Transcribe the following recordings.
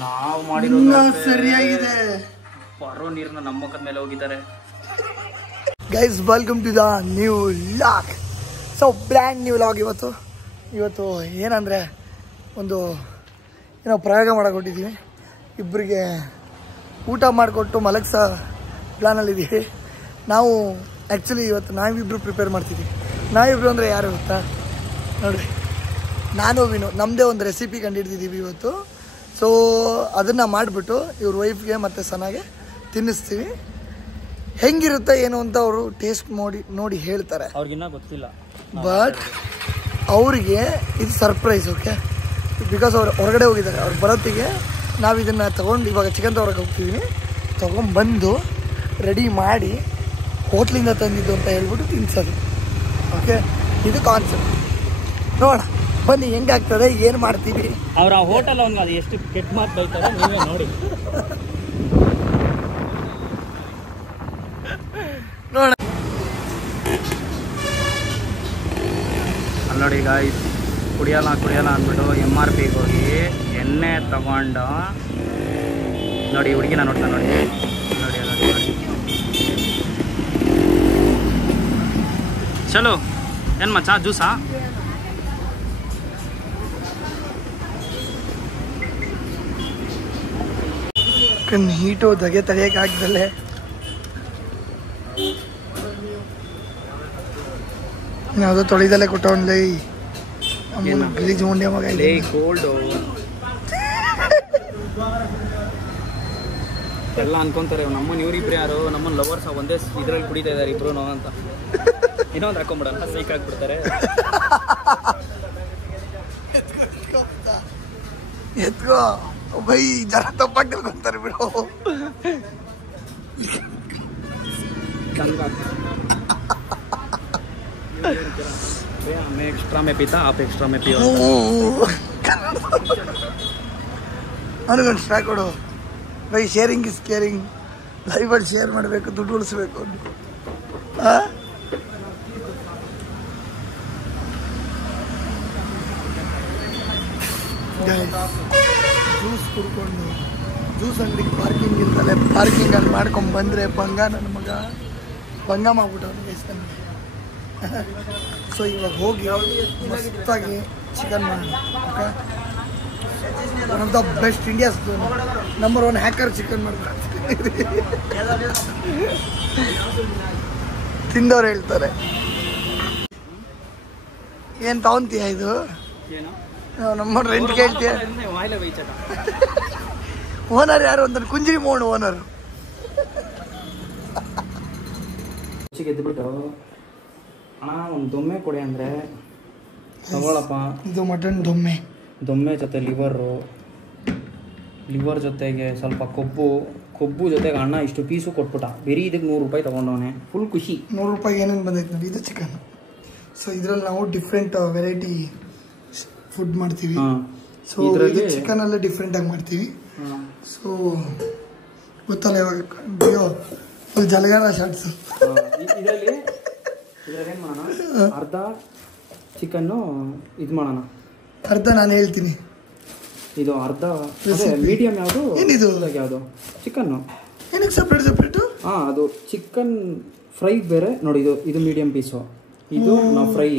ನಾವು ಮಾಡಿರೋದು ಸರಿಯಾಗಿದೆ. ಬರೋ ನೀರನ್ನ ನಮ್ಮ ಮುಖದ ಮೇಲೆ ಹೋಗಿದ್ದಾರೆ. Guys welcome to the new vlog. So brand new vlog. ಇವತ್ತು ಏನಂದರೆ ಒಂದು ಏನೋ ಪ್ರಯೋಗ ಮಾಡಕೊಟ್ಟಿದ್ದೀವಿ. ಇಬ್ಬರಿಗೆ ಊಟ ಮಾಡಿಕೊಟ್ಟು ಮಲಗಿಸೋ ಪ್ಲ್ಯಾನಲ್ಲಿದ್ದೀವಿ. ನಾವು ಆ್ಯಕ್ಚುಲಿ ಇವತ್ತು ನಾವಿಬ್ಬರು ಪ್ರಿಪೇರ್ ಮಾಡ್ತಿದ್ದೀವಿ. ನಾವಿಬ್ಬರು ಅಂದರೆ ಯಾರು ಗೊತ್ತಾ ನೋಡಿರಿ, ನಾನು ವಿನು ನಮ್ಮದೇ ಒಂದು ರೆಸಿಪಿ ಕಂಡುಹಿಡ್ದಿದ್ದೀವಿ ಇವತ್ತು. ಸೊ ಅದನ್ನು ಮಾಡಿಬಿಟ್ಟು ಇವ್ರ ವೈಫ್ಗೆ ಮತ್ತು ಸನಾಗೆ ತಿನ್ನಿಸ್ತೀವಿ. ಹೆಂಗಿರುತ್ತೆ ಏನು ಅಂತ ಅವರು ಟೇಸ್ಟ್ ನೋಡಿ ಹೇಳ್ತಾರೆ. ಅವ್ರಿಗಿನ್ನ ಗೊತ್ತಿಲ್ಲ, ಬಟ್ ಅವರಿಗೆ ಇದು ಸರ್ಪ್ರೈಸ್. ಓಕೆ, ಬಿಕಾಸ್ ಅವ್ರು ಹೊರಗಡೆ ಹೋಗಿದ್ದಾರೆ. ಅವ್ರು ಬರೋತ್ತಿಗೆ ನಾವು ಇದನ್ನು ತೊಗೊಂಡು ಇವಾಗ ಚಿಕನ್ ತಗೊಳಕ್ಕೆ ಹೋಗ್ತಿದ್ದೀವಿ. ತೊಗೊಂಬಂದು ರೆಡಿ ಮಾಡಿ ಹೋಟ್ಲಿಂದ ತಂದಿದ್ದು ಅಂತ ಹೇಳ್ಬಿಟ್ಟು ತಿನ್ಸೋದು. ಓಕೆ, ಇದು ಕಾನ್ಸೆಪ್ಟ್. ನೋಡೋಣ ಬನ್ನಿ ಹೆಂಗಾಗ್ತದೆ, ಏನು ಮಾಡ್ತೀವಿ. ಅವ್ರ ಆ ಹೋಟೆಲ್ ಅವ್ನು ಅದು ಎಷ್ಟು ಕೆಟ್ಟ ಮಾತು ಬೈತಾರೆ ನೀವೇ ನೋಡಿ. ನೋಡೋಣ. ಅಲ್ಲಿ ನೋಡಿ ಗಾಯ್ಸ್, ಕುಡಿಯಲ್ಲ ಅಂದ್ಬಿಟ್ಟು MRPಗೆ ಹೋಗಿ ಎಣ್ಣೆ ತಗೊಂಡು ನೋಡಿ ಹುಡುಗಿನ ನೋಡ್ತಾ ನೋಡಿ ನೋಡಿ ನೋಡಿ ನೋಡಿ. ಚಲೋ ಏನು ಮಚ್ಚ ಜ್ಯೂಸಾ? ಹೀಟು ಧಗೆ ತಡೆಯಕ್ಕೆ ಆಗ್ದಲ್ಲೇ ಯಾವುದೋ ತೊಳಿದಲ್ಲೇ ಕೊಟ್ಟವನ್ಲೇ ಗಲೀಜ್ ಮುಂಡೆ ಮಗ. ಕೋಲ್ಡು ಎಲ್ಲ ಅನ್ಕೊಂತಾರೆ ನಮ್ಮನ್ನ ಇವ್ರಿಬ್ರು ಯಾರು ನಮ್ಮನ್ನ ಲವರ್ಸ್ ಒಂದೇ ಇದ್ರಲ್ಲಿ ಕುಡಿತಾ ಇದ್ದಾರೆ ಇಬ್ರು ಅಂತ. ಇನ್ನೊಂದು ಹಾಕೊಂಡ್ಬಿಡಲ್ಲ, ಸೈಕ್ ಹಾಕ್ಬಿಡ್ತಾರೆ. ಎತ್ಕೋ ಬೈ, ಜನ ತಪ್ಪಾಗಿ ತಿಳ್ಕೊಂತಾರೆ ಬಿಡು. मैं एक्स्ट्रा में पीता, आप एक्स्ट्रा में पियो. ನನಗೊಂದು ಸ್ಟ್ರಾ ಕೊಡು ಬೈ. Sharing is caring. ಲೈವಲ್ಲಿ ಶೇರ್ ಮಾಡಬೇಕು, ದುಡ್ಡು ಉಳಿಸ್ಬೇಕು. ಜ್ಯೂಸ್ ಕುಡ್ಕೊಂಡು ಜ್ಯೂಸ್ ಅಂಗಡಿಗೆ ಪಾರ್ಕಿಂಗ್ ಇರ್ತದೆ, ಪಾರ್ಕಿಂಗಲ್ಲಿ ಮಾಡ್ಕೊಂಡು ಬಂದರೆ ಬಂಗ ನನ್ನ ಮಗ ಬಂಗ ಮಾಡ್ಬಿಟ್ಟವನು ನನಗೆ. ಸೊ ಇವಾಗ ಹೋಗಿ ಮಸ್ತಾಗಿ ಚಿಕನ್ ಮಾಡೋಣ. Okay, one of the best India's number 1 hacker chicken ಮಾಡ್ಕೊಂಡು ತಿಂದವ್ರು ಹೇಳ್ತಾರೆ. ಏನು ತಗೊಂತೀಯ ಇದು? ನಮ್ಮ ರೆಂಟ್ ಕೇಳ್ತೀಯ? ಓನರ್ ಯಾರು ಅಂತ ಕುಂಜಿರಿ ಮೋಣು ಓನರ್. ಗೆದ್ದುಬಿಟ್ಟು ಅಣ್ಣ ಒಂದು ದೊಮ್ಮೆ ಕೊಡಿ ಅಂದರೆ ತಗೊಳಪ್ಪ. ಇದು ಮಟನ್ ದೊಮ್ಮೆ ಜೊತೆ ಲಿವರ್ ಜೊತೆಗೆ ಸ್ವಲ್ಪ ಕೊಬ್ಬು ಜೊತೆಗೆ ಅಣ್ಣ ಇಷ್ಟು ಪೀಸು ಕೊಟ್ಬಿಟ್ಟ. ಬರೀ ಇದಕ್ಕೆ 100 ರೂಪಾಯಿ ತೊಗೊಂಡವನೆ. ಫುಲ್ ಖುಷಿ. 100 ರೂಪಾಯಿಗೆ ಏನೇನು ಬಂದೈತೆ ನೋಡಿ. ಇದು ಚಿಕನ್. ಸೊ ಇದರಲ್ಲಿ ನಾವು ಡಿಫ್ರೆಂಟ್ ವೆರೈಟಿ ಫುಡ್ ಮಾಡ್ತೀವಿ. ಸೊ ಇದು ಚಿಕನಲ್ಲೇ ಡಿಫ್ರೆಂಟಾಗಿ ಮಾಡ್ತೀವಿ. ಸೊ ಗೊತ್ತಲ್ಲ ಇವಾಗ ಫುಲ್ ಜಲಗಾರ ಶಾರ್ಟ್ಸು. ಇದರಲ್ಲಿ ಏನು ಮಾಡೋಣ, ಅರ್ಧ ಚಿಕನ್ನು ಇದು ಮಾಡೋಣ. ಅರ್ಧ ನಾನು ಹೇಳ್ತೀನಿ. ಇದು ಅರ್ಧ ಮೀಡಿಯಮ್ ಯಾವುದು, ಏನಿದು ಯಾವುದು ಚಿಕನ್ನು ಏನಕ್ಕೆ ಸಪ್ರೇಟು? ಹಾಂ, ಅದು ಚಿಕನ್ ಫ್ರೈ ಬೇರೆ ನೋಡಿ. ಇದು ಮೀಡಿಯಮ್ ಪೀಸು, ಇದು ನಾವು ಫ್ರೈ.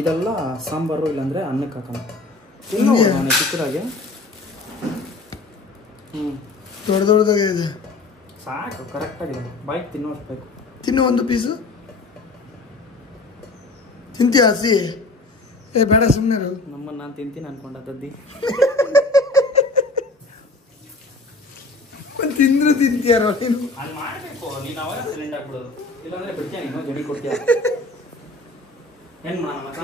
ಇದೆಲ್ಲ ಸಾಂಬಾರು ಇಲ್ಲಾಂದರೆ ಅನ್ನಕ್ಕೆ ಹಾಕೋಣ. ತಿನ್ನೋಣ ಚಿಕ್ಕದಾಗೆ. ದೊಡ್ಡದಾಗೆ ಇದೆ ಸಾಕು, ಕರೆಕ್ಟಾಗಿದೆ. ಬಾಯ್ಗೆ ತಿನ್ನೋಷ್ಟು ಬೇಕು. ತಿನ್ನೋ ಒಂದು ಪೀಸು ತಿಂತೀಯ ಹಸಿ? ಬೇಡ ಸುಮ್ಮನೆ. ನಮ್ಮನ್ನು ನಾನು ತಿಂತೀನಿ ಅನ್ಕೊಂಡದ್ದಿ. ತಿಂದ್ರು ತಿಂತೀಯಾರೋ ನೀನು? ಅಲ್ಲಿ ಮಾಡಬೇಕು. ನೀನು ಅವಾಗ ಸಿಲಿಂಡ್ ಹಾಕ್ಬಿಡೋದು, ಇಲ್ಲಾಂದರೆ ಬಿಡ್ತೀಯ ನೀನು, ಜಡಿ ಕೊಡ್ತೀಯ. ಏನು ಮಾಡೋಣ ಮಕ್ಕ?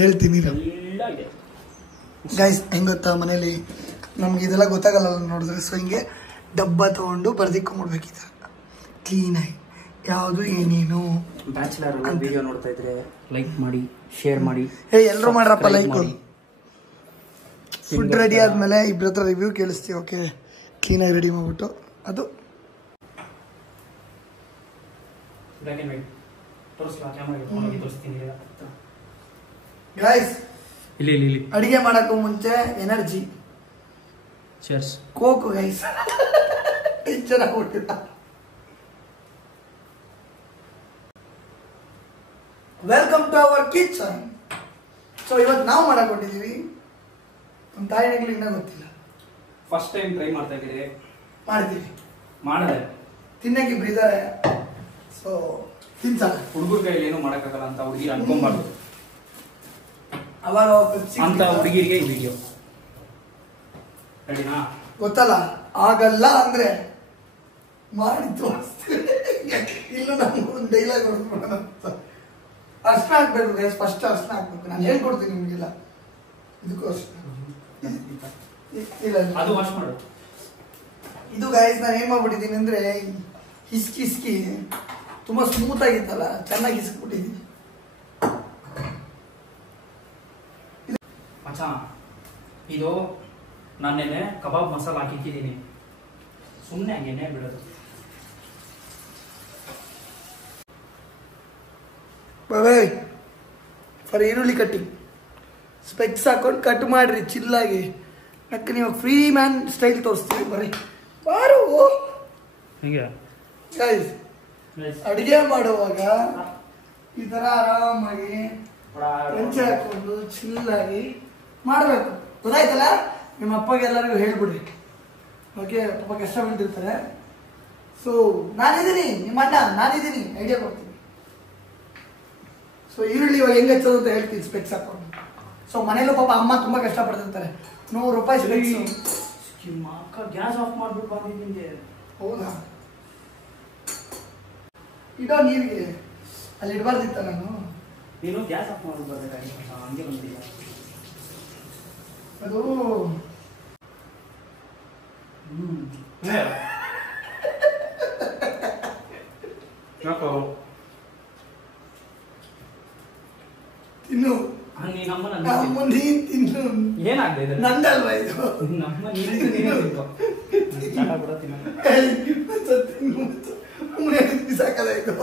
ಹೇಳ್ತೀನಿ ಗೈಸ್. ಹೆಂಗೆ ಗೊತ್ತಾ, ಮನೇಲಿ ನಮ್ಗೆ ಇದೆಲ್ಲ ಗೊತ್ತಾಗಲ್ಲ ನೋಡಿದ್ರೆ. ಸೊ ಹಿಂಗೆ ಡಬ್ಬ ತೊಗೊಂಡು ಬರ್ದಿಕ್ಕೊಂಡ್ಬಿಡ್ಬೇಕಿದ ಕ್ಲೀನಾಗಿ, ಯಾವುದು ಏನೇನು. ಬ್ಯಾಚುಲರ್ ವಿಡಿಯೋ ನೋಡ್ತಾ ಇದ್ರೆ ಲೈಕ್ ಮಾಡಿ, ಶೇರ್ ಮಾಡಿ. ಎಲ್ಲರೂ ಮಾಡ್ರಪ್ಪ ಲೈಕ್. ಫುಡ್ ರೆಡಿ ಆದಮೇಲೆ ಇಬ್ಬರ ಹತ್ರ ರಿವ್ಯೂ ಕೇಳಿಸ್ತೀವಿ. ಓಕೆ, ಕ್ಲೀನಾಗಿ ರೆಡಿ ಮಾಡ್ಬಿಟ್ಟು ಅದು ಬ್ಲ್ಯಾಕ್ ಆ್ಯಂಡ್ ವೈಟ್ ತೋರಿಸ್ಲಾ? ಕ್ಯಾಮ್ರಾಗೆ ತೋರಿಸ್ತೀನಿ. ಗೈಸ್ ಇಲ್ಲಿ ಇಲ್ಲಿ ಇಲ್ಲಿ ಅಡಿಗೆ ಮಾಡಕ್ಕೂ ಮುಂಚೆ ಎನರ್ಜಿ ಚೇರ್ಸ್ ಕೋಕು ಗೈಸ್ ಟೆನ್ಷನ್ ಆಗ್ಬಿಟ್ಟಿಲ್ಲ. Welcome to our kitchen. So ಇವತ್ತು ನಾವು ಮಾಡಕೊಂಡಿದ್ದೀವಿ. ನಮ್ಮ ತಾಯಿಗಳಿಗೆ ಇನ್ನೂ ಗೊತ್ತಿಲ್ಲ. ಫಸ್ಟ್ ಟೈಮ್ ಟ್ರೈ ಮಾಡ್ತಾ ಇದ್ದೀರಿ. ಮಾಡ್ತೀವಿ ಮಾಡಿದೆ ತಿನ್ನಕ್ಕೆ ಇಬ್ರು ಇದ್ದಾರೆ. ಸೊ ತಿನ್ಸಲ್ಲ. ಹುಡುಗರ ಕೈಯಲ್ಲಿ ಏನು ಮಾಡೋಕ್ಕಾಗಲ್ಲ ಅಂತ ಹುಡುಗಿರು ಅನ್ಕೊಂಬಾರ್ದು. ಅವಾಗ ಅಂತ ಹುಡುಗಿರಿಗೆ ಈ ವಿಡಿಯೋ ರೆಡಿನಾ? ಗೊತ್ತಲ್ಲ, ಆಗಲ್ಲ ಅಂದ್ರೆ ಮಾಡಿ ತೋರಿಸ್ತೀವಿ. ಇಲ್ಲೂ ನಮ್ಗೆ ಒಂದು ಡೈಲಾಗ್ ಹೊಡ್ಸ್ಬಿಡೋಣ ಅಂತ. ಅರ್ಶನ ಹಾಕ್ಬೇಕು ಗೈಸ್, ಫಸ್ಟ್ ಅರ್ಶನ ಹಾಕ್ಬೇಕು. ನಾನು ಹೇಳ್ಕೊಡ್ತೀನಿ ನಿಮಗೆಲ್ಲ. ಇದಕ್ಕೂ ಅರ್ಶನ ಇಲ್ಲ ಅದು ವಾಶ್ ಮಾಡು. ಇದು ಗೈಸ್ ನಾನು ಏನ್ ಮಾಡ್ಬಿಟ್ಟಿದ್ದೀನಿ ಅಂದ್ರೆ ಹಿಸ್ಕಿ ತುಂಬಾ ಸ್ಮೂತ್ ಆಗಿತ್ತಲ್ಲ, ಚೆನ್ನಾಗಿ ಹಿಸ್ಕ್ಬಿಟ್ಟಿದ್ದೀನಿ. ಮಚ್ಚ ಇದು ನಾನು ನೆನೆ ಕಬಾಬ್ ಮಸಾಲ ಹಾಕಿದ್ದೀನಿ. ಸುಮ್ಮನೆ ಹಂಗೆ ಎಣ್ಣೆ ಬಿಡೋದು. ಫಾರ್ ಈರುಳ್ಳಿ ಕಟ್ಟಿಂಗ್ ಸ್ಪೆಕ್ಸ್ ಹಾಕೊಂಡು ಕಟ್ ಮಾಡ್ರಿ ಚಿಲ್ಲಾಗಿ. ಯಾಕೆ ನೀವು ಫ್ರೀ ಮ್ಯಾನ್ ಸ್ಟೈಲ್ ತೋರಿಸ್ತೀವಿ. ಬರ್ರಿ ಬಾರು ಹೀಗೆ ಗೈಸ್. ಅಡಿಗೆ ಮಾಡುವಾಗ ಈ ತರ ಆರಾಮಾಗಿ ಹೆಂಚೆ ಹಾಕೊಂಡು ಚಿಲ್ಲಾಗಿ ಮಾಡಬೇಕು. ಗೊತ್ತಾಯ್ತಲ್ಲ? ನಿಮ್ಮ ಅಪ್ಪಗೆ ಎಲ್ಲರಿಗೂ ಹೇಳ್ಬಿಡ್ರಿ. ಓಕೆ, ಪಾಪ ಕಷ್ಟ ಬೀಳ್ತಿರ್ತಾರೆ. ಸೊ ನಾನಿದ್ದೀನಿ, ನಿಮ್ಮ ಅಣ್ಣ ನಾನಿದ್ದೀನಿ, ಐಡಿಯಾ ಕೊಡ್ತೀನಿ. ಸೊ ಈರುಳ್ಳಿ ಇವಾಗ ಹೆಂಗೆ ಹಚ್ಚೋದು ಅಂತ ಹೇಳ್ತೀನಿ ಸ್ಪೆಕ್ಸ್ ಹಾಕೊಂಡು. ಸೊ ಮನೇಲೂ ಪಾಪ ಅಮ್ಮ ತುಂಬಾ ಕಷ್ಟಪಡ್ತಿರ್ತಾರೆ. ₹100 ಸ್ಪೆಕ್ಸ್. ಅಕ್ಕ ಗ್ಯಾಸ್ ಆಫ್ ಮಾಡ್ಬಿಟ್ಟು ಬಂದಿದ್ದೀನಿ. ಹೌದಾ? ಇಡೋ ನೀರಿಗೆ ಅಲ್ಲಿ ಇಡಬಾರ್ದಿತ್ತ ನಾನು. ನೀನು ಗ್ಯಾಸ್ ಆಫ್ ಮಾಡ್ಬಿಟ್ಟು ಬರ್ಬೇಕಾಗಿತ್ತು. ಹಂಗೆ ಬಂದಿಲ್ಲ ಅದು. ಯಾಕೋ ತಿನ್ನು. ನಮ್ಮ ನೀನ್ ತಿನ್ನು. ಏನಾಗ್ತದೆ ನಂದಲ್ವಾ ಇದು? ನಮ್ಮ ಸಾಕಲ್ಲ ಇದು.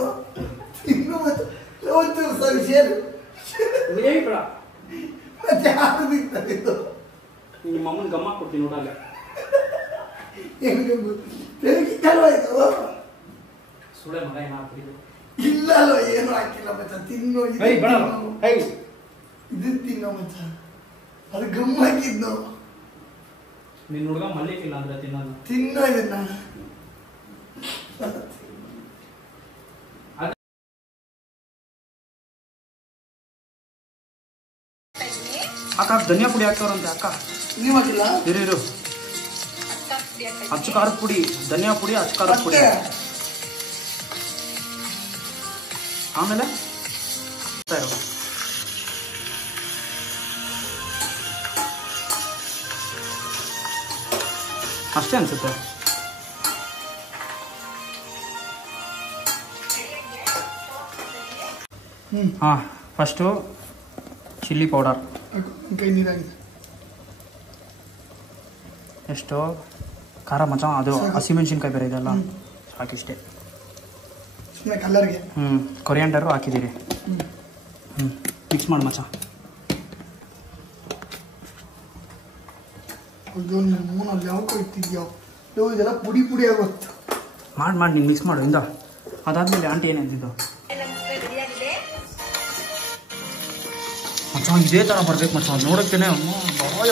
ತಿನ್ನು ಮತ್ತು ಸರಿ ಸೇರು. ಮತ್ತೆ ಯಾರು ಬಿಡ್ತಾರೆ ಇದು? ನಿಮ್ಮ ಅಮ್ಮನ ಗಮ್ಮ ಕೊಡ್ತೀನಿ ನೋಡಲ್ಲ. ಬೆಳಗಿತ್ತಲ್ವಾ ಇದು? ಸುಳೆ ಮಗ ಏನು ಹಾಕ್ತಿದ್ದು? ಇಲ್ಲ ಅಲ್ವ, ಏನು ಹಾಕಿಲ್ಲ ಮಚ್ಚ. ತಿನ್ನು. ಇದನ್ನ ತಿನ್ನೋ ಮಚ್ಚ. ಅದು ಗಮ್ಮ ಹಾಕಿದ್ನು. ನಿನ್ನ ಹುಡುಗ ಮಲ್ಲಿಕಿಲ್ಲ ಅಂದ್ರೆ ತಿನ್ನೋದು. ತಿನ್ನೋ ಇದನ್ನ. ಅಕ್ಕ ಧನಿಯಾ ಪುಡಿ ಹಾಕ್ತವ್ರಂತೆ ಅಕ್ಕ. ನೀವು ಹಾಕಿಲ್ಲ? ಇರು ಅಚ್ಚು ಖಾರದ ಪುಡಿ, ಧನಿಯಾ ಪುಡಿ, ಅಚ್ಚು ಖಾರದ ಪುಡಿ. ಆಮೇಲೆ ಅಷ್ಟೇ ಅನ್ಸುತ್ತೆ. ಹಾ, ಫಸ್ಟು ಚಿಲ್ಲಿ ಪೌಡರ್ ಕೈ ನೀರಾಗಿದೆ. ಎಷ್ಟು ಖಾರ ಮಚ್ಚ? ಅದು ಹಸಿಮೆಣಸಿನ್ಕಾಯಿ ಬೇರೆ ಇದೆಲ್ಲ ಸಾಕಿಷ್ಟೇ. ಸುಮ್ಮನೆ ಕಲರ್ಗೆ. ಕೊರಿಯಾಂಡರು ಹಾಕಿದ್ದೀರಿ. ಮಿಕ್ಸ್ ಮಾಡಿ ಮಚ್ಚ. ಮೂನಲ್ಲಿ ಯಾವಕ್ಕೂ ಇಟ್ಟಿದ್ಯೋ ಇದೆಲ್ಲ ಪುಡಿ ಪುಡಿ ಆಗೋತ್ತು. ಮಾಡಿ ನೀನು ಮಿಕ್ಸ್ ಮಾಡು. ಇಂದ ಅದಾದ್ಮೇಲೆ ಆಂಟಿ ಏನಂತಿದ್ದು ಮಚ್ಚ ಇದೇ ಥರ ಬರ್ಬೇಕು ಮಚ್ಚ. ನೋಡೋಕ್ಕೇನೆ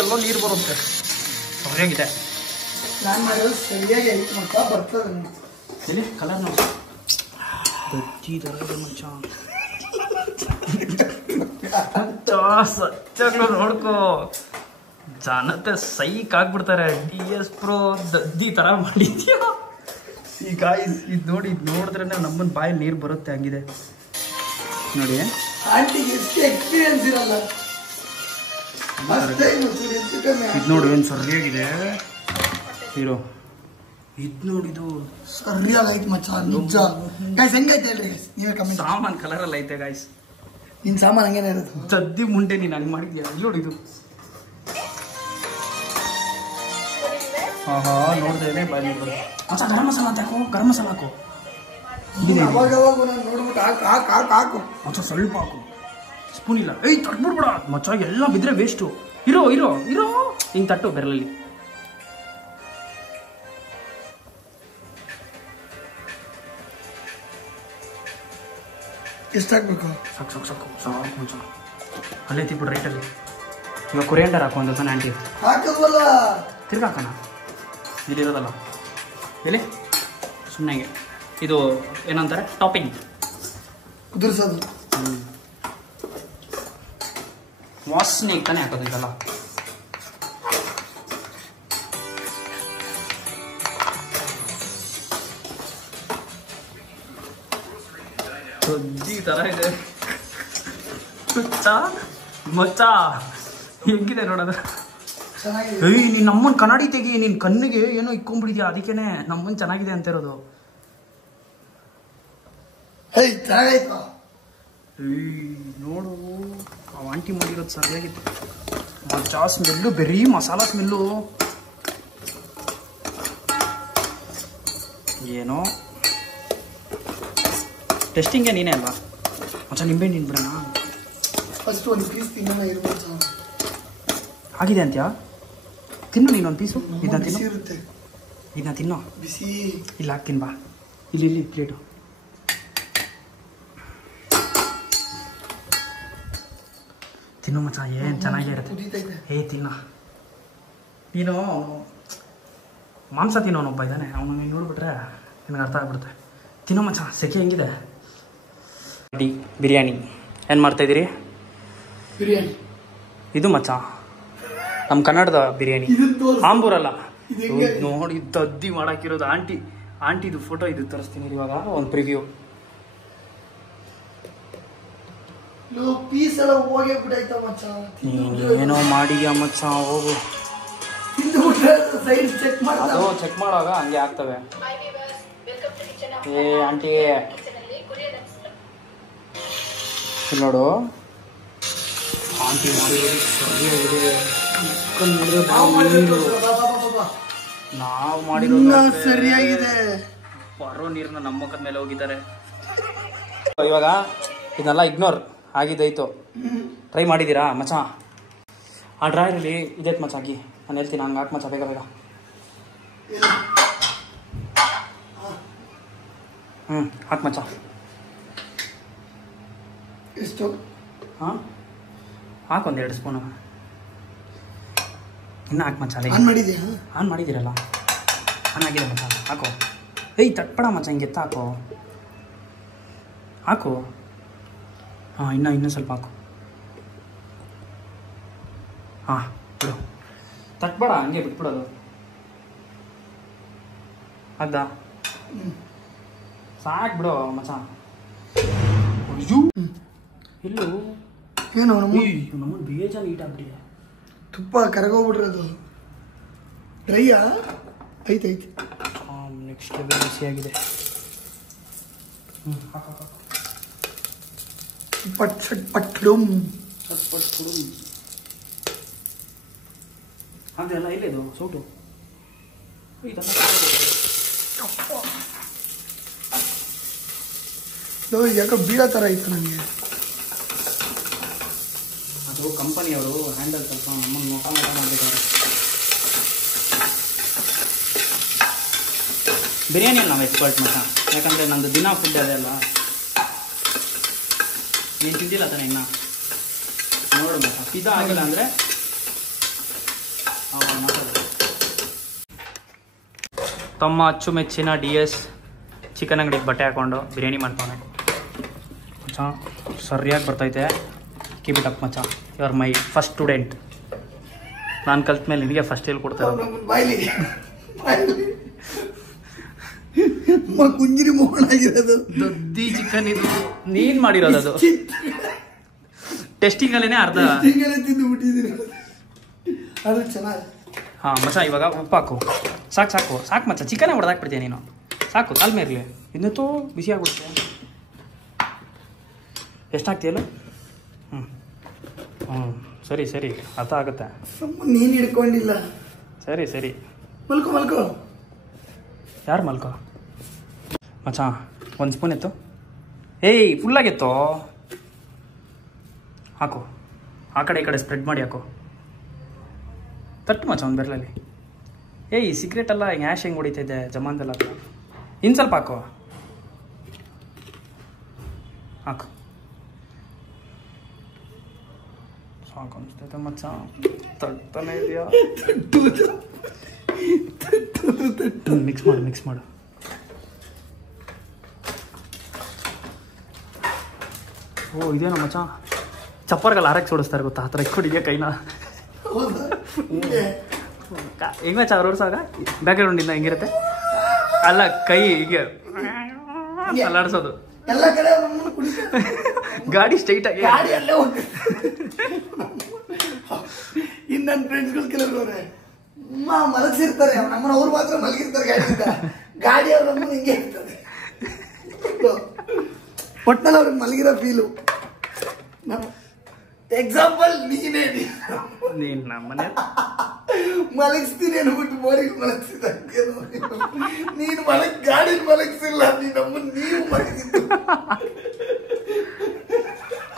ಎಲ್ಲೋ ನೀರು ಬರುತ್ತೆ. ಸರಿಯಾಗಿದೆ. ನಾನು ಮಾಡೋದು ಸರಿಯಾಗಿ ಐತೆ ಮಚ್ಚ. ಬರ್ತದೆ ಎಲ್ಲಿ ಕಲರ್ ನೋಡಿ. ದಜ್ಜಿ ಥರ ಇದೆ ಮಚ್ಚ. ಸಚ್ಚಾಗ್ಲೂ ನೋಡ್ಕೋ, ಜನತೆ ಸೈಕ್ ಆಗ್ಬಿಡ್ತಾರೆ. DS Pro ದದ್ದಿ ಥರ ಮಾಡಿದ್ಯಾ ಈಗ. ಇದು ನೋಡಿ, ಇದು ನೋಡಿದ್ರೆ ನಮ್ಮನ್ನ ಬಾಯಲ್ಲಿ ನೀರು ಬರುತ್ತೆ. ಹಂಗಿದೆ ನೋಡಿ. ಆಂಟಿಗೆ ಎಷ್ಟು ಎಕ್ಸ್ಪೀರಿಯನ್ಸ್ ಇರಲ್ಲ. ಇದು ನೋಡು ಏನು ಸರಿಯಾಗಿದೆ. ಹೀರೋ ಇದು ನೋಡಿದು ಸರಿಯಾಗೈತೆ ಮಚ್ಚ. ನಿಜ ಗೈಸ್. ಹೆಂಗೈತೆ ಹೇಳ್ರಿ ಗೈಸ್, ನೀವೇ ಕಮೆಂಟ್. ಸಾಮಾನು ಕಲರಲ್ಲಿ ಐತೆ ಗೈಸ್. ನಿನ್ನ ಸಾಮಾನು ಹಂಗೇನೆ ಇರೋದು. ದದ್ದಿ ಮುಂಡೆ ನೀನು ಹಂಗೆ ಮಾಡಿದ್ಯಾ? ಇಲ್ಲಿ ನೋಡಿದು. ಆಹಾ, ನೋಡ್ದೇನೆ ಬಾಯಿ ಮಚ್ಚ. ಗರಂ ಮಸಾಲ ಅಂತ ಹಾಕು, ಗರಂ ಮಸಾಲ ಹಾಕು. ಅವಾಗ ನಾನು ನೋಡ್ಬಿಟ್ಟು ಹಾಕು ಹಾಕು ಹಾಕು ಹಾಕು ಮಚ್ಚ ಸ್ವಲ್ಪ ಹಾಕು. ಸ್ಪೂನ್ ಇಲ್ಲ. ಏಯ್ ತಟ್ಬಿಡ್ಬೇಡ ಮಚ್ಚ, ಎಲ್ಲ ಬಿದ್ದರೆ ವೇಸ್ಟು. ಇರೋ ಇರೋ ಇರೋ, ಹಿಂಗೆ ತಟ್ಟು ಬೆರಳಲ್ಲಿ. ಎಷ್ಟಾಗಬೇಕು? ಸಾಕು ಸಾಕು ಸಾಕು ಸಾಕು ಮಚ್ಚ. ಅಲ್ಲೇ ತಿಪ್ಪಿಡು ರೈಟಲ್ಲಿ. ಇವಾಗ ಕೊರಿಯಂಡರ್ ಹಾಕು ಒಂದು ತಾನೆ ಆಂಟಿ. ಹಾಕಲ್ವಲ್ಲ, ತಿರ್ಗಿ ಹಾಕೋಣ. ಇಲ್ಲಿರೋದಲ್ಲ ಎಲ್ಲಿ ಸುಮ್ಮನೆ ಇದು ಏನಂತಾರೆ ಟಾಪಿಂಗ್ ಕುದುರ್ಸೋದು. ವಾಸನೆಗೆ ತಾನೇ ಹಾಕೋದು ಇದೆಲ್ಲ. ಈ ಥರ ಇದೆ ಮಚ್ಚ, ಹೆಂಗಿದೆ ನೋಡೋದು. ಏಯ್ ನೀನು ನಮ್ಮನ್ ಕನ್ನಡಿ ತೆಗಿ, ನಿನ್ ಕಣ್ಣಿಗೆ ಏನೋ ಇಕ್ಕೊಂಡ್ಬಿಡಿದ್ಯಾ, ಅದಕ್ಕೇನೆ ನಮ್ಮನ್ ಚೆನ್ನಾಗಿದೆ ಅಂತ ಇರೋದು. ನೋಡು ಆ ಆಂಟಿ ಮಾಡಿರೋದು ಸರಿಯಾಗಿತ್ತು ಮಚ್ಚ. ಸ್ಮೆಲ್ಲು ಬರೀ ಮಸಾಲ ಸ್ಮೆಲ್ಲು ಏನೋ. ಟೆಸ್ಟಿಂಗೇ ನೀನೇ ಅಲ್ವಾ ಮಚ್ಚ? ನಿಂಬೆ ನೀನು ಬಿಡೋಣ. ಫಸ್ಟ್ ಒಂದು ಪೀಸ್ ತಿನ್ನೋಣ ಇರ್ಬೋದು. ಆಗಿದೆ ಅಂತ್ಯಾ? ತಿನ್ನು ನೀನೊಂದು ಪೀಸು. ಇದನ್ನ ಬಿಸಿ ತಿನ್ನು, ಇರುತ್ತೆ. ಇದನ್ನ ತಿನ್ನೋ. ಬಿಸಿ ಇಲ್ಲ ಹಾಕ್ತೀನಿ ಬಾ. ಇಲ್ಲಿ ಇಲ್ಲಿ ಪ್ಲೇಟು. ತಿನ್ನು ಮಚ್ಚ, ಏನು ಚೆನ್ನಾಗೇ ಇರುತ್ತೆ. ಕುದೀತೈತೆ. ತಿನ್ನ ನೀನು. ಮಾಂಸ ತಿನ್ನೋನೊಬ್ಬ ಇದ್ದಾನೆ, ಅವನು ನೀನು ನೋಡ್ಬಿಟ್ರೆ ನಿನಗೆ ಅರ್ಥ ಆಗ್ಬಿಡುತ್ತೆ. ತಿನ್ನೋ ಮಚ್ಚ, ಸೆಕೆ ಹೆಂಗಿದೆ. ಬಿರಿಯಾನಿ ಏನು ಮಾಡ್ತಾಯಿದ್ದೀರಿ? ಬಿರಿಯಾನಿ ಇದು ಮಚ್ಚ ನಮ್ಮ ಕನ್ನಡದ ಬಿರಿಯಾನಿ, ಆಂಬೂರಲ್ಲ. ನೋಡಿ ತದ್ದಿ ಮಾಡಾಕಿರೋದು ಆಂಟಿದು ಫೋಟೋ ಇದು ತೋರಿಸ್ತೀನಿ ಇವಾಗ, ಒಂದು ಪ್ರಿವ್ಯೂ. ಪೀಸ್ ಎಲ್ಲ ಹೋಗೇ ಬಿಡಾಯ್ತ ಮಚ್ಚ. ಏನೋ ಮಾಡಿದ್ಯಾ ಮಚ್ಚ, ಹೋಗು. ಸೈಡ್ ಚೆಕ್ ಮಾಡಿ, ಅದು ಚೆಕ್ ಮಾಡುವಾಗ ಹಂಗೆ ಆಗ್ತವೆ. ಆಂಟಿ ನೋಡು, ಆಂಟಿ ಮಾಡಿರೋದು ಸರಿಯಾಗಿದೆ. ನಾವು ಮಾಡಿರೋದು ಸರಿಯಾಗಿದೆ. ಬರೋ ನೀರನ್ನ ನಮ್ಮ ಮುಖದ ಮೇಲೆ ಹೋಗಿದ್ದಾರೆ. ಇವಾಗ ಇದನ್ನೆಲ್ಲ ಇಗ್ನೋರ್ ಆಗಿದ್ದಾಯ್ತು. ಟ್ರೈ ಮಾಡಿದ್ದೀರಾ ಮಚ್ಚ? ಆ ಡ್ರಾಯರಲ್ಲಿ ಇದೈತೆ ಮಚ್ಚ, ಹಾಕಿ. ನಾನು ಹೇಳ್ತೀನಿ ಹಂಗೆ ಹಾಕಿ ಮಚ್ಚ, ಬೇಗ ಬೇಗ. ಹಾಕಿ ಮಚ್ಚ. ಎಷ್ಟು? ಹಾಂ ಹಾಕು, ಒಂದು 2 ಸ್ಪೂನು. ಇನ್ನು ಹಾಕಿ ಮಚ್ಚ. ಆನ್ ಮಾಡಿದ್ಯಾ? ಆನ್ ಮಾಡಿದ್ದೀರಲ್ಲ, ಆನ್ ಆಗಿದೆ ಮಚ್ಚ. ಹಾಕು. ತಟ್ಪಡ ಮಚ್ಚ, ಹಿಂಗೆ ಎತ್ತ ಹಾಕು. ಹಾಕು. ಹಾಂ, ಇನ್ನೂ ಸ್ವಲ್ಪ ಹಾಕು. ಹಾಂ ಬಿಡು, ತಟ್ಬೇಡ, ಹಂಗೆ ಬಿಟ್ಬಿಡೋದು. ಅದ ಸಾಕು ಬಿಡು ಮಚ್ಚ. ಅಯ್ಯೋ ಇಲ್ಲೂ ಏನು ನಮ್ಮ ಬೇಜಾನ್ ಈಟ್ ಆಗ್ಬಿಟ್ಟಿದೆ. ತುಪ್ಪ ಕರಗೋಗ್ಬಿಟ್ರದು. ಡ್ರೈಯಾ? ಐತೆ. ನೆಕ್ಸ್ಟ್ ಲೆವೆಲ್ ಬಿಸಿಯಾಗಿದೆ. ಪಟ್ ಶಟ್ ಪಟ್ ಡುಮ್. ಅದೆಲ್ಲ ಇಲ್ಲೇದು ಸೌಟು. ಯಾಕೋ ಬೀಳೋ ಥರ ಇತ್ತು ನನಗೆ. ಅದು ಕಂಪನಿಯವರು ಹ್ಯಾಂಡಲ್ ಸ್ವಲ್ಪ ನಮ್ಮನ್ನು ನೋಟ ಮಾಡಿದ್ದಾರೆ. ಬಿರಿಯಾನಿಯಲ್ಲಿ ನಾವು ಎಕ್ಸ್ಪರ್ಟ್ ಮಚ್ಚ, ಯಾಕಂದರೆ ನಂದು ದಿನ ಫುಡ್ ಅದೇ ಅಲ್ಲ. ನೀನು ತಿಂದಿಲ್ಲ ತಾನೆ ಇನ್ನ? ನೋಡು ಮಚ್ಚ, ಪಿಜ್ಜಾ ಆಗಿಲ್ಲ ಅಂದರೆ ತಮ್ಮ ಅಚ್ಚುಮೆಚ್ಚಿನ DS ಚಿಕನ್ ಅಂಗಡಿಗೆ ಬಟ್ಟೆ ಹಾಕ್ಕೊಂಡು ಬಿರಿಯಾನಿ ಮಾಡ್ತಾನೆ ಮಚ್ಚ. ಸರಿಯಾಗಿ ಬರ್ತೈತೆ. ಕೀಪ್ ಇಟ್ ಅಪ್ ಮಚ್ಚ, you are my first student. ನಾನು ಕಲ್ತ ಮೇಲೆ ನಿನಗೆ ಫಸ್ಟ್ ಹೇಳ್ಕೊಡ್ತಾರೆ. ಗುಂಜಿರಿ ಮೋಹನಾಗಿರೋದು ದೊಡ್ಡಿ ಚಿಕನ್ ಇದು ನೀನು ಮಾಡಿರೋದು. ಅದು ಟೆಸ್ಟಿಂಗಲ್ಲೇ ಅರ್ಧ ತಿಂದು ಬಿಟ್ಟಿದ್ದೀನಿ. ಅದು ಚೆನ್ನಾಗಿ. ಹಾಂ ಮಚ್ಚ, ಇವಾಗ ಉಪ್ಪು ಹಾಕು. ಸಾಕು ಸಾಕು ಸಾಕು ಮಚ್ಚ, ಚಿಕನೇ ಹೊಡೆದಾಕ್ಬಿಡ್ತೀಯ ನೀನು. ಸಾಕು, ತಾಳ್ಮೆ ಇರಲಿ. ಇನ್ನೂ ಬಿಸಿ ಆಗ್ಬಿಡ್ತೀಯ. ಎಷ್ಟು ಹಾಕ್ತೀಯಲ್ಲ? ಸರಿ ಸರಿ, ಅರ್ಥ ಆಗುತ್ತೆ. ನೀನು ಹಿಡ್ಕೊಂಡಿಲ್ಲ. ಸರಿ ಸರಿ, ಮಲ್ಕೋ ಮಲ್ಕೋ. ಯಾರು ಮಲ್ಕೋ ಮಚ್ಚ? 1 ಸ್ಪೂನ್ ಎತ್ತು. ಫುಲ್ಲಾಗಿತ್ತು. ಹಾಕು, ಆ ಕಡೆ ಈ ಕಡೆ ಸ್ಪ್ರೆಡ್ ಮಾಡಿ ಹಾಕು. ತಟ್ಟು ಮಚ್ಚ ಒಂದು ಬೆರಳಲ್ಲಿ. ಏಯ್ ಸಿಗ್ರೆಟ್ ಅಲ್ಲ, ಹ್ಯಾಶ್ ಹೆಂಗೆ ಹೊಡಿತೈತೆ ಜಮಾನ್ದಲ್ಲ. ಇನ್ನು ಸ್ವಲ್ಪ ಹಾಕು, ಹಾಕು. ಸಾಕು ಅನಿಸ್ತೈತೆ ಮಚ್ಚ. ತಟ್ತಾನೆ ಇದೆಯಾ? ಮಿಕ್ಸ್ ಮಾಡು, ಮಿಕ್ಸ್ ಮಾಡು. ಓ ಇದೇನೋ ಮಚ್ಚ, ಚಪ್ಪರ್ಗಲ್ಲ ಆರಕ್ಕೆ ಸೋಡಿಸ್ತಾರೆ ಗೊತ್ತಾ, ಆ ಥರ ಇಟ್ಕೊಂಡಿದ್ಯಾ ಕೈನ. ಹೆಂಗೆ ಮಚ್ಚ ಅವ್ರ ಸಾಗ ಬ್ಯಾಕ್ಗ್ರೌಂಡಿಂದ ಹೆಂಗಿರುತ್ತೆ ಅಲ್ಲ, ಕೈ ಹೀಗೆ ಅಲ್ಲಾಡ್ಸೋದು. ಎಲ್ಲ ಕಡೆ ಗಾಡಿ ಸ್ಟ್ರೈಟ್ ಆಗಿ ಇನ್ನು ನನ್ನ ಫ್ರೆಂಡ್ಸ್ಗಳು ಕೆಲವರು ಮಲಗಿಸಿರ್ತಾರೆ, ನಮ್ಮನ್ನ ಅವ್ರು ಮಾತ್ರ ಮಲಗಿರ್ತಾರೆ ಗಾಡಿಯಿಂದ. ಗಾಡಿ ಅವ್ರ ನಮ್ಮನ್ನ ಹಿಂಗೆ ಇರ್ತದೆ, ಒಟ್ನಲ್ಲಿ ಅವ್ರಿಗೆ ಮಲಗಿರೋ ಫೀಲು. ಎಕ್ಸಾಂಪಲ್ ನೀನೇ, ನೀನು ನಮ್ಮನೆ ಮಲಗಿಸ್ತೀನಿ ಅನ್ಬಿಟ್ಟು ಬೋರಿಗೆ ಮಲಗಿಸಿದ ನೀನು ಗಾಡಿ ಮಲಗಿಸಿಲ್ಲ, ನೀನು ನಮ್ಮನ್ನು ನೀವು ಮಲಗಿದ್ದು.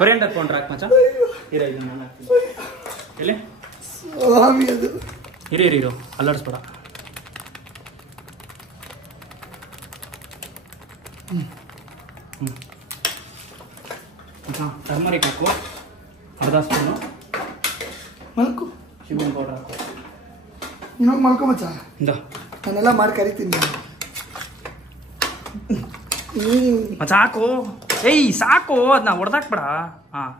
ಕೊರಿಯಂಡರ್ ಪೌಂಡ್ರ್ ಹಾಕಿ ಮಚ್ಚ. ಇರ ಇದು ನಾನು ಹಾಕ್ತೀನಿ. ಎಲ್ಲಿ ಸ್ವಾಮಿ ಅದು ಇರು ಅಲ್ಲಾಡಿಸ್ಬೇಡ. ಟರ್ಮರಿಕ್ ಹಾಕು, ಅರ್ಧ ಸ್ಪೂನು ಮಲ್ಕು. ಶಿವನ್ ಪೌಡರ್ ಹಾಕು. ಇನ್ನೊಂದು ಮಲ್ಕೊ ಮಚ್ಚ, ಇಂದ ನಾನೆಲ್ಲ ಮಾಡಿ ಕರಿತೀನಿ. ಮಚ್ಚ ಹಾಕು. ಏಯ್ ಸಾಕು, ಅದನ್ನ ಹೊಡೆದಾಕ್ಬೇಡ. ಹಾಂ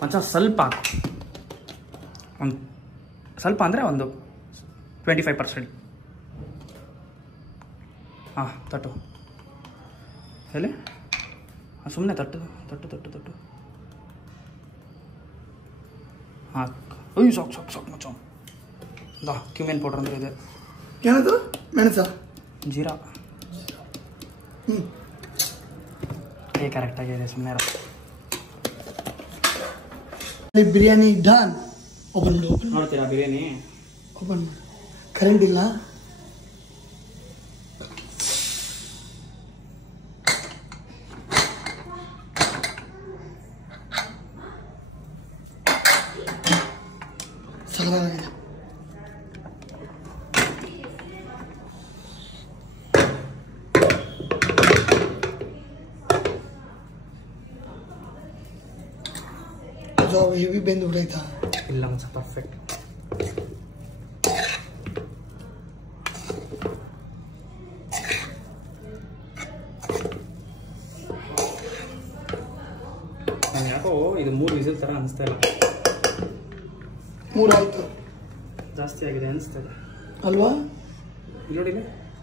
ಮಚ್ಚ ಸ್ವಲ್ಪ ಹಾಕು, ಒಂದು ಸ್ವಲ್ಪ ಅಂದರೆ ಒಂದು 25%. ಹಾಂ ತಟ್ಟು ಎಲ್ಲಿ? ಹಾಂ ಸುಮ್ಮನೆ ತಟ್ಟು ತಟ್ಟು ತಟ್ಟು ತಟ್ಟು. ಹಾಂ ಅಯ್ಯೋ ಸಾಕು ಮಚ್ಚ. ದಾ ಕ್ಯೂಮೆನ್ ಪೌಡ್ರ್ ಅಂದರೆ ಇದೆ. ಏನದು? ಮೆಣಸ, ಜೀರಾ. ಕರೆಕ್ಟಾಗಿದೆ, ಸುಮ್ಮನೆ ಬಿರಿಯಾನಿ ಡನ್. ಓಪನ್ ಮಾಡು, ಓಪನ್ ನೋಡ್ತೀರಾ ಬಿರಿಯಾನಿ? ಓಪನ್ ಮಾಡು. ಕರೆಂಟ್ ಇಲ್ಲ. ಸಲವಾಗಿದೆ. ಹೆವಿ ಬೆಂದು ಬಿಡೈತಾ? ಇಲ್ಲ ಮಚ್ಚ, ಪರ್ಫೆಕ್ಟ್. ನಾನು ಯಾಕೋ ಇದು 3 ವಿಸಿಲ್ ಥರ ಅನಿಸ್ತಾ ಇಲ್ಲ. 3 ಆಯ್ತು, ಜಾಸ್ತಿ ಆಗಿದೆ ಅನಿಸ್ತದೆ ಅಲ್ವಾ? ನೋಡಿ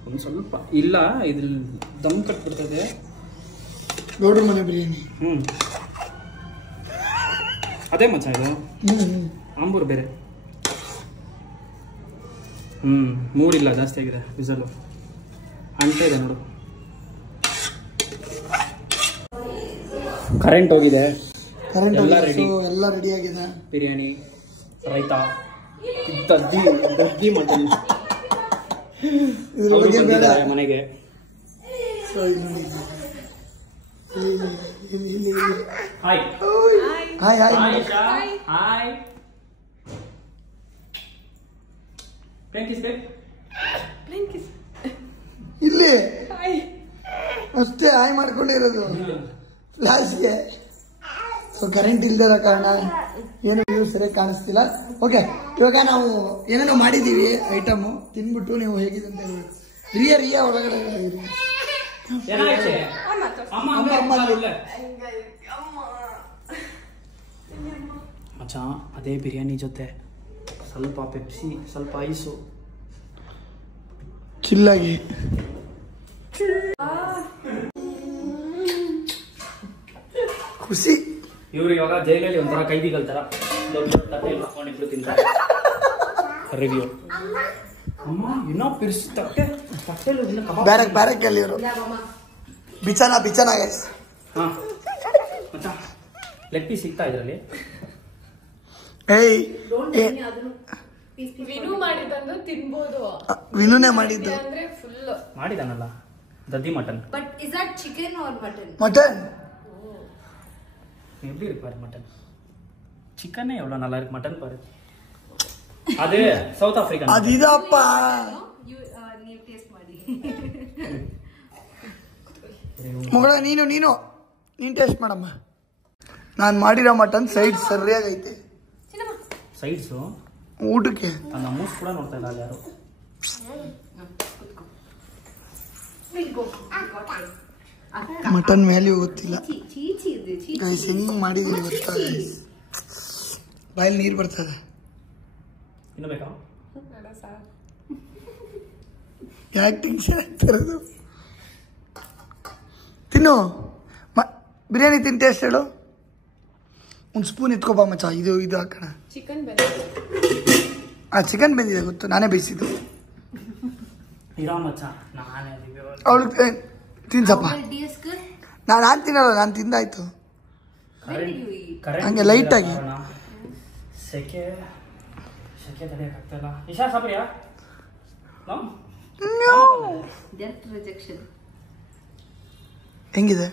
ಒಂದು ಸ್ವಲ್ಪ ಇಲ್ಲ, ಇದ್ರಲ್ಲಿ ದಮ್ ಕಟ್ಬಿಡ್ತದೆ. ಗೌಡ್ರ ಮನೆ ಬಿರಿಯಾನಿ. ಅದೇ ಮಚ್ಚ ಇದು. ಆಂಬೂರು ಬೇರೆ. 3 ಇಲ್ಲ, ಜಾಸ್ತಿ ಆಗಿದೆ ವಿಸಲು. ಅಂಟೆ ಇದೆ ನೋಡು. ಕರೆಂಟ್ ಹೋಗಿದೆ, ಎಲ್ಲ ರೆಡಿ ಆಗಿದೆ. ಬಿರಿಯಾನಿ, ರೈತ, ದದ್ದಿ ಮಟನ್ ಮನೆಗೆ. Hi hi hi hi. ಇಲ್ಲಿ ಅಷ್ಟೇ ಹಾಯ್ ಮಾಡ್ಕೊಂಡೇ ಇರೋದು ಲಾಸ್ಟ್ಗೆ. ಸೊ ಕರೆಂಟ್ ಇಲ್ದಿರೋ ಕಾರಣ ಏನು ವ್ಯೂ ಸರಿಯಾಗಿ ಕಾಣಿಸ್ತಿಲ್ಲ. ಓಕೆ, ಇವಾಗ ನಾವು ಏನೇನೋ ಮಾಡಿದ್ದೀವಿ ಐಟಮು, ತಿನ್ಬಿಟ್ಟು ನೀವು ಹೇಗಿದೆ ಅಂತ ಹೇಳ್ಬೇಕು. ರಿಯಾ ಒಳಗಡೆ ಮಚ್ಚ. ಅದೇ ಬಿರಿಯಾನಿ ಜೊತೆ ಸ್ವಲ್ಪ ಪೆಪ್ಸಿ, ಸ್ವಲ್ಪ ಐಸು, ಚಿಲ್ಲಾಗಿ. ಖುಷಿ. ಇವ್ರು ಇವಾಗ ಜೈಲಲ್ಲಿ ಒಂಥರ ಕೈದಿಗಳ ಥರ ದೊಡ್ಡ ತಟ್ಟೆಯಲ್ಲಿ ಹಾಕೊಂಡಿದ್ರು ತಿಂತಾರೆ. ರಿವ್ಯೂ. ಅಮ್ಮ ಇನ್ನೂ ಪಿರ್ಸ್ ತಟ್ಟೆಯಲ್ಲಿ ಬ್ಯಾರಕ್ಕಲ್ಲಿ ಇವರು ಬಿಚಾನ ಗೈಸ್. ಹಾಂ ಮಚ್ಚ, ಲೆಗ್ ಪೀಸ್ ಸಿಗ್ತಾ ಇದರಲ್ಲಿ. ಏಯ್ ವಿನು ಮಾಡಿದಂದು ತಿನ್ಬೋದು. ವಿನುನೇ ಮಾಡಿದ್ದು. ಅಂದ್ರೆ ಫುಲ್ ಮಾಡಿದಾನಲ್ಲ ದದ್ದಿ mutton. But is that chicken or mutton? Mutton. எப்படி இருக்கு பாரு மட்டன். சிக்கனே எவ்வளோ நல்லா இருக்கு, மட்டன் பாரு. அது சவுத் ஆஃப்ரிக்கா. ಅದು ಇದಪ್ಪ. ನೀವು ಟೇಸ್ಟ್ ಮಾಡಿ. ಮಗಳ ನೀನು ಟೇಸ್ಟ್ ಮಾಡಮ್ಮ. ನಾನು ಮಾಡಿರೋ ಮಟನ್ ಸೈಡ್ ಸರಿಯಾಗೈತೆ. ಸೈಡ್ಸು ಊಟಕ್ಕೆ ನನ್ನ ಮೂಸ್ ಕೂಡ ನೋಡ್ತಾ ಇಲ್ಲ ಅಲ್ಲಿ ಯಾರು. ಮಟನ್ ವ್ಯಾಲ್ಯೂ ಗೊತ್ತಿಲ್ಲ ಗೈಸ್, ಹೆಂಗ್ ಮಾಡಿದೀನಿ ಗೊತ್ತಾ ಗೈಸ್, ಬಾಯಲ್ಲಿ ನೀರು ಬರ್ತದೆ. ಇನ್ನು ಬೇಕಾ? ಆಕ್ಟಿಂಗ್ ಚೆನ್ನಾಗಿರೋದು. ತಿನ್ನು ಬಿರಿಯಾನಿ ತಿನ್, ಟೇಸ್ಟ್ ಹೇಳು. ಒಂದು ಸ್ಪೂನ್ ಇಟ್ಕೋಬಾ ಮಚ್ಚ. ಇದು ಹಾಕೋಣ. ಚಿಕನ್ ಚಿಕನ್ ಬೆಂದಿದೆ ಗೊತ್ತು, ನಾನೇ ಬೇಯಿಸಿದ್ದು. ಅವಳು ತಿನ್ಸಪ್ಪ. ನಾನು ತಿನ್ನಲ್ಲ, ನಾನು ತಿಂದಾಯ್ತು ಹಂಗೆ ಲೈಟಾಗಿ. ಸೆಕೆ ತಡೆಯಕ್ಕಾಗ್ತಾಯಿಲ್ಲ. ನಿಶಾ ಸಾಪ್ರಿಯಾ? ಹೆಂಗಿದೆ?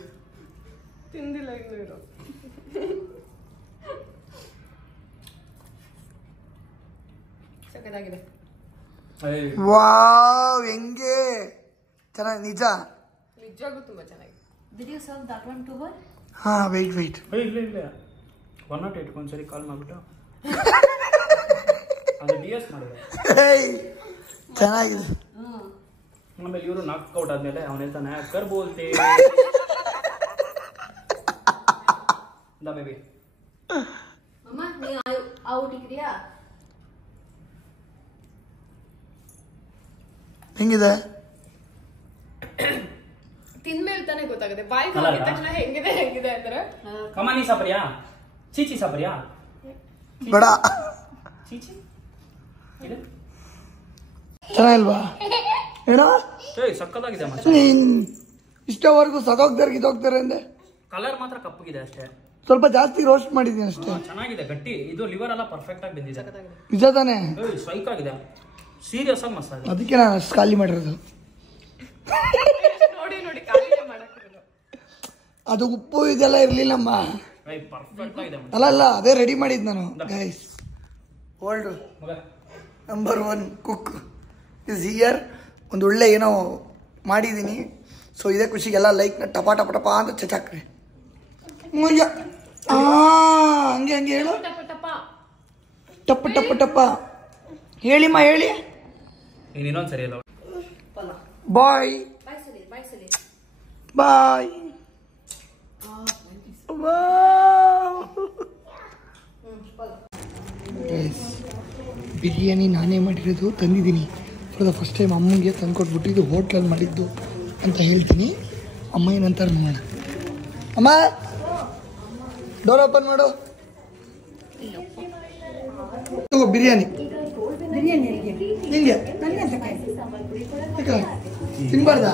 ತಿಂದಿಲ್ಲ ಇನ್ನು ಇರೋ. ಸಕ್ಕತ್ತಾಗಿದೆ. ವಾವ್, ಹೆಂಗೆ ಚೆನ್ನಾಗಿ. ನಿಜವಾಗೂ ತುಂಬಾ ಚೆನ್ನಾಗಿದೆ. Did you serve that one too? ಹಾ, ವೆಯ್ಟ್ ಇಲ್ಲ 108 ಒಂದ್ಸರಿ ಕಾಲ್ ಮಾಡ್ಬಿಟ್ಟು ಅದು DS ಮಾಡಿದೆ. ಚೆನ್ನಾಗಿದೆ. ಆಮೇಲೆ ಇವರು ನಾಕ್ಔಟ್ ಆದ್ಮೇಲೆ ಅವನ ಹೇಳ್ತಾನೆ ಕರ್ ಬೋಲ್ತೆ ಬೇಬಿ. ಅಮ್ಮ ನೀವು ಔಟ್ ಇದೆಯಾ? ಹೆಂಗಿದೆ? ತಿಂದ್ಮೇಲೆ ತಾನೇ ಗೊತ್ತಾಗುತ್ತೆ. ಬಾಯಿ ಹೋಗಿದ ತಕ್ಷಣ ಹೆಂಗಿದೆ ಅಂತಾರೆ. ಕಮಾನಿ ಸಾಪ್ರಿಯಾ? ಚೀಚಿ ಸಾಪ್ರಿಯಾ? ಬೇಡ. ಚೀಚಿ ಇದೆ ಚೆನ್ನಾಗಿಲ್ವಾ? ಏನೋ ಸಕ್ಕತ್ತಾಗಿದೆ ಮಚ್ಚ. ಇಷ್ಟವರೆಗೂ ಸದೋಗ್ತಾರೆ ಅಂದೆ. ಕಲರ್ ಮಾತ್ರ ಕಪ್ಪಗಿದೆ ಅಷ್ಟೇ, ಸ್ವಲ್ಪ ಜಾಸ್ತಿ ರೋಸ್ಟ್ ಮಾಡಿದ್ದೀನಿ ಅಷ್ಟೇ. ಚೆನ್ನಾಗಿದೆ, ಗಟ್ಟಿ. ಇದು ಲಿವರ್ ಎಲ್ಲ ಪರ್ಫೆಕ್ಟ್ ಆಗಿ ಬಂದಿದೆ. ನಿಜ ತಾನೇ? ಸ್ವೈಕ್ ಆಗಿದೆ, ಸೀರಿಯಸ್ ಆಗಿ ಮಸ್ತ್ ಆಗಿದೆ. ಅದಕ್ಕೆ ನಾನು ಅಷ್ಟು ಖಾಲಿ ಮಾಡಿರೋದು. ನೋಡಿ ಖಾಲಿ ಮಾಡಕ್ಕೆ ಅದು ಉಪ್ಪು ಇದೆಲ್ಲ ಇರ್ಲಿಲ್ಲಮ್ಮ. ಪರ್ಫೆಕ್ಟ್ ಆಗಿದೆ. ಅಲ್ಲ ಅದೇ ರೆಡಿ ಮಾಡಿದ್ ನಾನು guys. World number 1 cook is here. ಒಂದು ಒಳ್ಳೆ ಏನೋ ಮಾಡಿದ್ದೀನಿ. ಸೊ ಇದೇ ಖುಷಿಗೆಲ್ಲ ಲೈಕ್ನ ಟಪ ಅಂತ ಚಚಾಕ್ರಿ. ಹಂಗೆ ಹೇಳು. ಟಪ್ಪ ಹೇಳಿಮ್ಮ, ಹೇಳಿ. ಇನ್ನೊಂದ್ಸರಿ ಅಲ್ಲ. ಬಾಯ್. ಬಿರಿಯಾನಿ ನಾನೇ ಮಾಡಿರೋದು, ತಂದಿದ್ದೀನಿ ಫಾರ್ ದ ಫಸ್ಟ್ ಟೈಮ್. ಅಮ್ಮಂಗೆ ತಂದ್ಕೊಟ್ಬಿಟ್ಟು ಇದು ಹೋಟ್ಲಲ್ಲಿ ಮಾಡಿದ್ದು ಅಂತ ಹೇಳ್ತೀನಿ. ಅಮ್ಮ ಏನಂತಾರೆ ನೋಡೋಣ. ಅಮ್ಮ ಡೋರ್ ಓಪನ್ ಮಾಡು. ಬಿರಿಯಾನಿ ನಿಂಗೆ ತಿನ್ಬಾರ್ದಾ?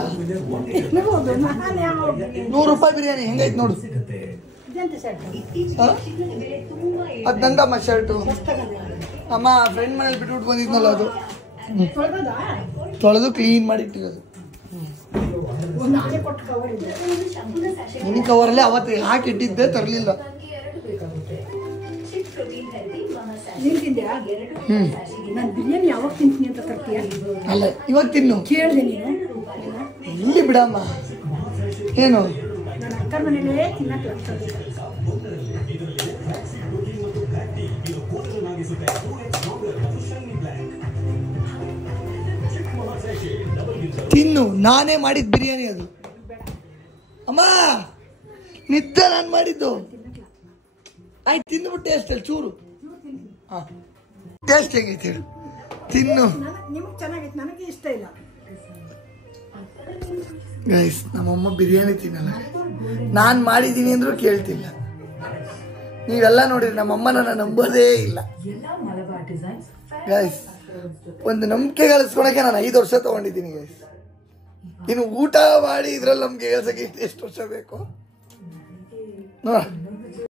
100 ರೂಪಾಯಿ ಬಿರಿಯಾನಿ ಹೆಂಗೈತೆ ನೋಡು. ಅದು ನಂದಮ್ಮ ಶರ್ಟು. ಅಮ್ಮ ಫ್ರೆಂಡ್ ಮನೇಲಿ ಬಿಟ್ಬಿಟ್ಟು ಬಂದಿದ್ನಲ್ಲ, ಅದು ತೊಳೆದು ಕ್ಲೀನ್ ಮಾಡಿ ಇಟ್ಟಿರೋದು. ನಿನ್ನ ಕವರಲ್ಲೇ ಅವತ್ತು ಹಾಕಿ ಇಟ್ಟಿದ್ದೆ, ತರಲಿಲ್ಲ. ಅಲ್ಲ ಇವಾಗ ತಿನ್ನು. ಇಲ್ಲಿ ಬಿಡಮ್ಮ. ಏನು ತಿನ್ನು, ನಾನೇ ಮಾಡಿದ ಬಿರಿಯಾನಿ ಅದು. ಅಮ್ಮ ನಿದ್ದೆ ನಾನು ಮಾಡಿದ್ದು. ಆಯ್ತು ತಿಂದ್ಬಿಟ್ಟು ಟೇಸ್ಟ್ ಹೇಳಿ ಚೂರು. ಹಾಂ, ಟೇಸ್ಟ್ ಹೇಗೈತೆ ಹೇಳು. ತಿನ್ನು. ನನಗೆ ಇಷ್ಟ ಇಲ್ಲ ಗೈಸ್. ನಮ್ಮಮ್ಮ ಬಿರಿಯಾನಿ ತಿನ್ನಲ್ಲ, ನಾನು ಮಾಡಿದ್ದೀನಿ ಅಂದ್ರೂ ಕೇಳ್ತಿಲ್ಲ. ನೀವೆಲ್ಲ ನೋಡಿರಿ, ನಮ್ಮಮ್ಮ ನನ್ನ ನಂಬೋದೇ ಇಲ್ಲ ಗೈಸ್. ಒಂದು ನಂಬಿಕೆ ಗಳಿಸ್ಕೊಳಕ್ಕೆ ನಾನು 5 ವರ್ಷ ತಗೊಂಡಿದ್ದೀನಿ ಗೈಸ್. ಇನ್ನು ಊಟ ಮಾಡಿ ಇದ್ರಲ್ಲಿ ನಮ್ಗೆ ಗಳಿಸಕ್ಕೆ ಎಷ್ಟು ವರ್ಷ ಬೇಕು ನೋಡ.